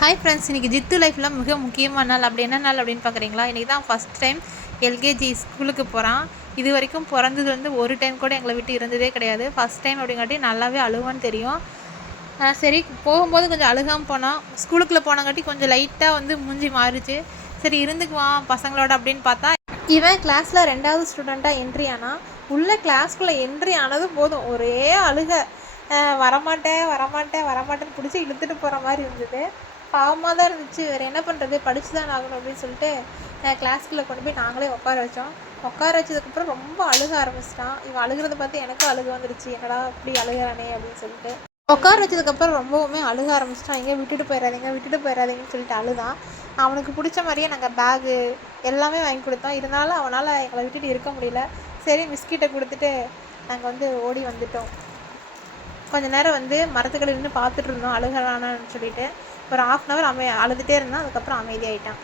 Hi friends இன்றைக்கி ஜித்து லைஃப்பில் மிக முக்கியமான நாள். அப்படி என்ன நாள் அப்படின்னு பார்க்குறீங்களா? இன்றைக்கி தான் ஃபஸ்ட் டைம் எல்கேஜி ஸ்கூலுக்கு போகிறான் இது வரைக்கும் பிறந்தது வந்து ஒரு டைம் கூட எங்களை விட்டு இருந்ததே கிடையாது. ஃபஸ்ட் டைம் அப்படிங்காட்டி நல்லாவே அழுவான்னு தெரியும். சரி போகும்போது கொஞ்சம் அழுகாமல் போனோம் ஸ்கூலுக்குள்ளே போனங்காட்டி கொஞ்சம் லைட்டாக வந்து மூஞ்சி மாறிச்சு. சரி இருந்துக்குவான் பசங்களோட அப்படின்னு பார்த்தா இவன் கிளாஸில் ரெண்டாவது ஸ்டூடெண்ட்டாக என்ட்ரி ஆனால் உள்ள கிளாஸ்க்குள்ளே என்ட்ரி ஆனதும் போதும். ஒரே அழுக. வரமாட்டேன் வரமாட்டேன் வரமாட்டேன்னு பிடிச்சி இழுத்துட்டு போகிற மாதிரி இருந்தது. பாவமாக தான் இருந்துச்சு. வேறு என்ன பண்ணுறது படித்து தான் ஆகணும் அப்படின்னு சொல்லிட்டு கிளாஸ்க்குள்ளே கொண்டு போய் நாங்களே உட்கார வச்சோம். உட்கார வச்சதுக்கப்புறம் ரொம்ப அழுக ஆரம்பிச்சிட்டான். இவன் அழுகிறத பார்த்து எனக்கும் அழுக வந்துடுச்சு என்னடா இப்படி அழுகிறானே அப்படின்னு சொல்லிட்டு. உட்கார வச்சதுக்கப்புறம் ரொம்பவுமே அழுக ஆரம்பிச்சிட்டான். எங்கே விட்டுட்டு போயிடாதீங்க விட்டுட்டு போயிடாதீங்கன்னு சொல்லிட்டு அழுதான். அவனுக்கு பிடிச்ச மாதிரியே நாங்கள் பேகு எல்லாமே வாங்கி கொடுத்தோம். இருந்தாலும் அவனால் எங்களை விட்டுட்டு இருக்க முடியல. சரி மிஸ்கிட்ட கொடுத்துட்டு நாங்கள் வந்து ஓடி வந்துட்டோம். கொஞ்ச நேரம் வந்து மரத்துக்கடியில் நின்று பார்த்துட்டு இருந்தோம். அழுகலானான்னு சொல்லிட்டு. ஒரு ஆஃப் அன் அவர் அமை அழுதுகிட்டே இருந்தான் அதுக்கப்புறம் அமைதியாயிட்டான்.